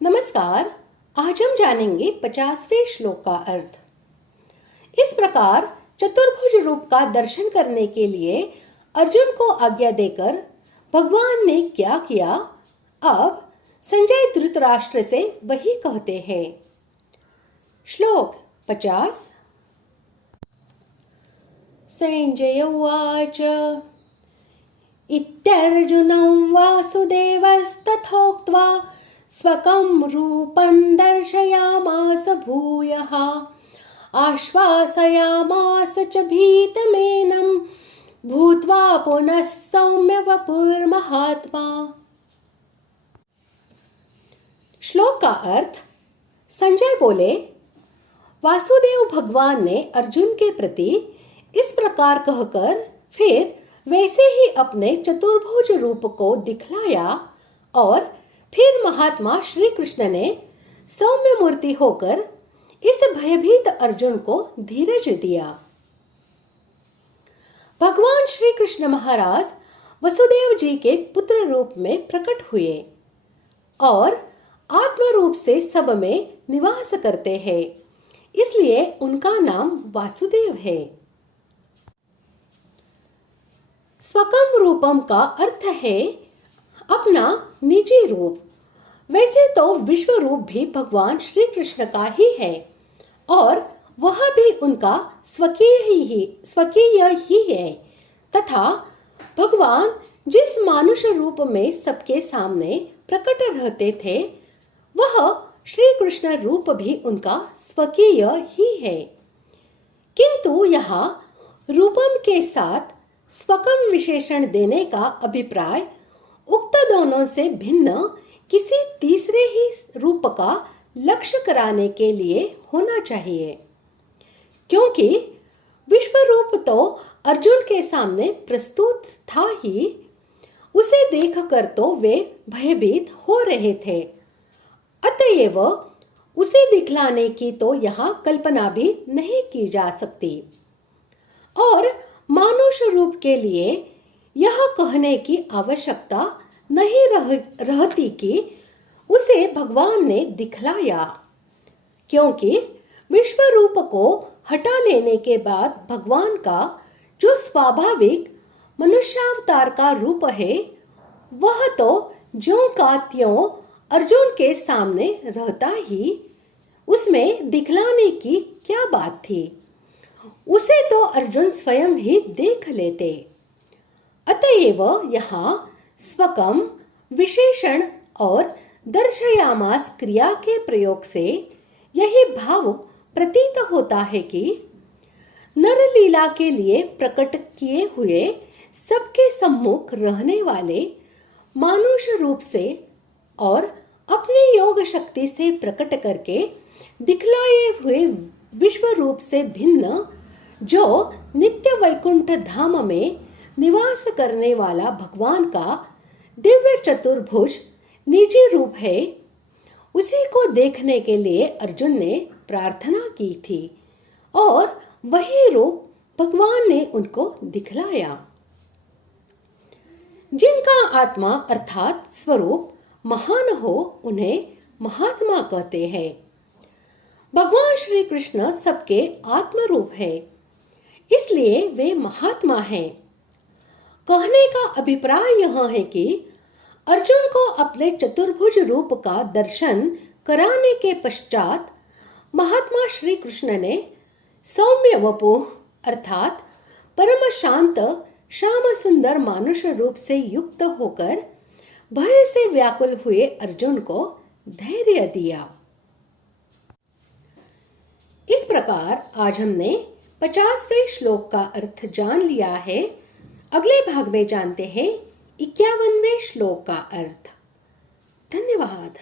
नमस्कार। आज हम जानेंगे 50वें श्लोक का अर्थ। इस प्रकार चतुर्भुज रूप का दर्शन करने के लिए अर्जुन को आज्ञा देकर भगवान ने क्या किया, अब संजय धृतराष्ट्र से वही कहते हैं। श्लोक 50। संजय उवाच इत्यर्जुनं वासुदेवस्तथोक्त्वा स्वकं रूपं दर्शयामास भूयः आश्वासयामास च भीतमेनं भूत्वा पुनः सौम्य वपुर्महात्मा। श्लोक का अर्थ। संजय बोले, वासुदेव भगवान ने अर्जुन के प्रति इस प्रकार कहकर फिर वैसे ही अपने चतुर्भुज रूप को दिखलाया और फिर महात्मा श्री कृष्ण ने सौम्य मूर्ति होकर इस भयभीत अर्जुन को धीरज दिया। भगवान श्री कृष्ण महाराज वसुदेव जी के पुत्र रूप में प्रकट हुए और आत्म रूप से सब में निवास करते हैं, इसलिए उनका नाम वासुदेव है। स्वकम रूपम का अर्थ है अपना निजी रूप। वैसे तो विश्व रूप भी भगवान श्री कृष्ण का ही है और वह भी उनका स्वकीय ही है, तथा भगवान जिस मानुष रूप में सबके सामने प्रकट रहते थे वह श्री कृष्ण रूप भी उनका स्वकीय ही है। किंतु यहाँ रूपम के साथ स्वकम विशेषण देने का अभिप्राय उक्त दोनों से भिन्न किसी तीसरे ही रूप का लक्ष्य कराने के लिए होना चाहिए, क्योंकि विश्व रूप तो अर्जुन के सामने प्रस्तुत था ही, उसे देखकर तो वे भयभीत हो रहे थे। अतएव उसे दिखलाने की तो यहाँ कल्पना भी नहीं की जा सकती और मानुष रूप के लिए यह कहने की आवश्यकता नहीं रहती कि उसे भगवान ने दिखलाया, क्योंकि विश्व रूप को हटा लेने के बाद भगवान का जो स्वाभाविक मनुष्यावतार का रूप है वह तो ज्यों का त्यों अर्जुन के सामने रहता ही, उसमें दिखलाने की क्या बात थी। उसे तो अर्जुन स्वयं ही देख लेते। अतएव यहाँ स्वकम विशेषण और दर्शयामास क्रिया के प्रयोग से यही भाव प्रतीत होता है कि नर लीला के लिए प्रकट किए हुए सबके सम्मुख रहने वाले मानुष रूप से और अपने योग शक्ति से प्रकट करके दिखलाए हुए विश्व रूप से भिन्न जो नित्य वैकुंठ धाम में निवास करने वाला भगवान का दिव्य चतुर्भुज निजी रूप है, उसी को देखने के लिए अर्जुन ने प्रार्थना की थी और वही रूप भगवान ने उनको दिखलाया। जिनका आत्मा अर्थात स्वरूप महान हो उन्हें महात्मा कहते हैं। भगवान श्री कृष्ण सबके आत्म रूप है, इसलिए वे महात्मा हैं। कहने का अभिप्राय यह है कि अर्जुन को अपने चतुर्भुज रूप का दर्शन कराने के पश्चात महात्मा श्री कृष्ण ने सौम्य वपु अर्थात परम शांत श्याम सुंदर मानुष रूप से युक्त होकर भय से व्याकुल हुए अर्जुन को धैर्य दिया। इस प्रकार आज हमने 50वें श्लोक का अर्थ जान लिया है। अगले भाग में जानते हैं 51वें श्लोक का अर्थ। धन्यवाद।